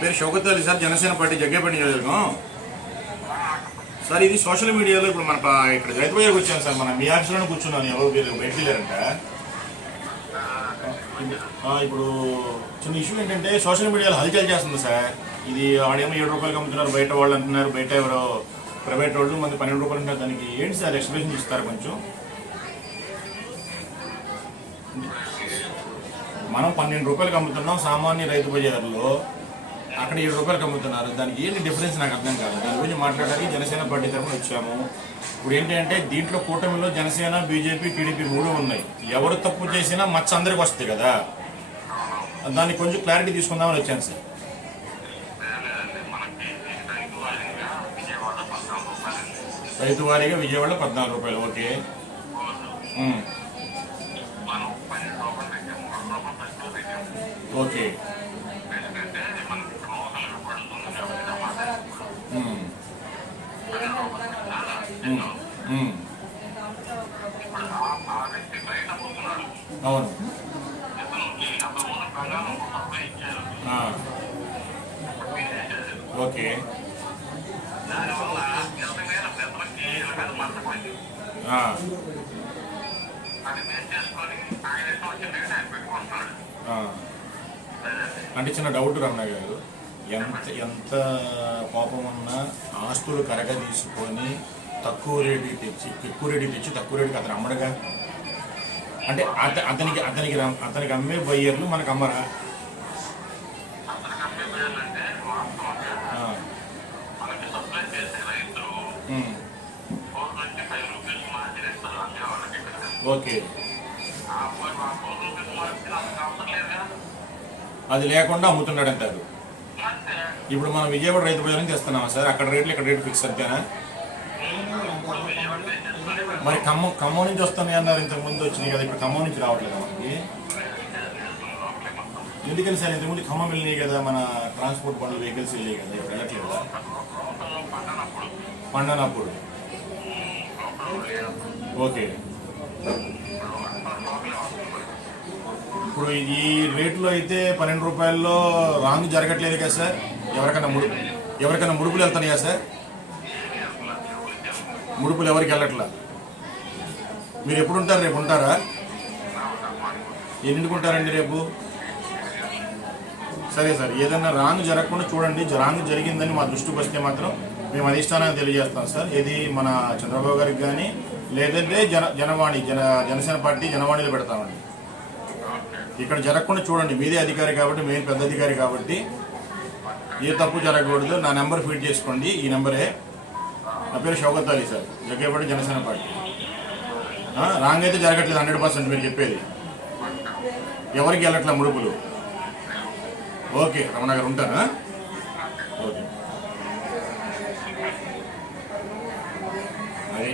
పేరు Shaukat Ali sir, Janasena party Jaggepeta నియోజకవర్గం. Sir ఇది సోషల్ మీడియాలో ఇప్పుడు మన ఇక్కడ రైతు బజార్కి వచ్చాను సార్. మన మీ ఆఫీస్లోనే కూర్చున్నాను, ఎవరు బయటకు వెళ్ళారంట. ఇప్పుడు చిన్న ఇష్యూ ఏంటంటే సోషల్ మీడియాలో హల్చల్ చేస్తుంది సార్. ఇది ఆడేమో 7 రూపాయలకి అమ్ముతున్నారు, బయట వాళ్ళు అంటున్నారు, బయట ఎవరో ప్రైవేట్ వాళ్ళు మంది 12 రూపాయలు ఉంటారు. దానికి ఏంటి సార్ ఎక్స్ప్లెనేషన్ ఇస్తారు కొంచెం? మనం 12 రూపాయలకి అమ్ముతున్నాం సామాన్య రైతు బజార్లో, అక్కడ 7 రూపాయలకి అమ్ముతున్నారు. దానికి ఏంటి డిఫరెన్స్ నాకు అర్థం కాదు. దాని గురించి మాట్లాడడానికి జనసేన పార్టీ తరఫున వచ్చాము. ఇప్పుడు ఏంటంటే దీంట్లో కూటమిలో జనసేన, బీజేపీ, టీడీపీ 3 ఉన్నాయి. ఎవరు తప్పు చేసినా మచ్చ అందరికి వస్తుంది కదా, దాన్ని కొంచెం క్లారిటీ తీసుకుందామని వచ్చాను సార్. రైతు వారీగా విజయవాడ 14 రూపాయలు. ఓకే. ఓకే. అవును. ఓకే. అంటే చిన్న డౌట్ రమణ గారు, ఎంత కోపం ఉన్నా ఆస్తులు కరగ తీసుకొని తక్కువ రేటుకి తెచ్చి తక్కువ రేటుకి అతను అమ్మడగా. అంటే అతనికి అమ్మే బయ్యర్లు మనకు అమ్మరా? ఓకే. అది లేకుండా అమ్ముతున్నాడు అంటారు. ఇప్పుడు మనం విజయవాడ రైతు బజార్ నుంచి తెస్తున్నామా సార్? అక్కడ రేట్లు ఇక్కడ రేటు ఫిక్స్ అంతేనా? మరి ఖమ్మం నుంచి వస్తున్నాయి అన్నారు, ఇంతకుముందు వచ్చినాయి కదా, ఇప్పుడు ఖమ్మం నుంచి రావట్లేదు మనకి. ఎందుకని సార్? ఇంతకుముందు ఖమ్మం వెళ్ళినాయి కదా, మన ట్రాన్స్పోర్ట్ బండ్లు వెహికల్స్ వెళ్ళాయి కదా, ఇప్పుడు వెళ్ళట్లేదు కదా పండనప్పుడు. ఓకే. ఇప్పుడు ఈ రేట్లో అయితే 12 రూపాయల్లో రాంగ్ జరగట్లేదు కదా సార్? ఎవరికైనా ముడుపులు వెళ్తున్నాయా సార్? ముడుపులు ఎవరికి వెళ్ళట్లా. మీరు ఎప్పుడు ఉంటారు? రేపు ఉంటారా? ఎన్నింటికి ఉంటారండి రేపు? సరే సార్, ఏదన్నా రాంగ్ జరగకుండా చూడండి. రాంగ్ జరిగిందని మా దృష్టికి వస్తే మాత్రం మేము అధిష్టానాన్ని తెలియజేస్తాం సార్. ఇది మన చంద్రబాబు గారికి కానీ లేదంటే జనసేన పార్టీ జనవాణిలో పెడతామండి. ఇక్కడ జరగకుండా చూడండి. మీదే అధికారి కాబట్టి, మేము పెద్ద అధికారి కాబట్టి ఏ తప్పు జరగకూడదు. నా నెంబర్ ఫీడ్ చేసుకోండి, ఈ నెంబరే. నా పేరు Shaukat Ali sir, Jaggepeta Janasena party. Wrong అయితే జరగట్లేదు 100% మీరు చెప్పేది. ఎవరికి వెళ్ళట్లే ముడుపులు. ఓకే రమణ గారు, ఉంటానా? ఓకే. అది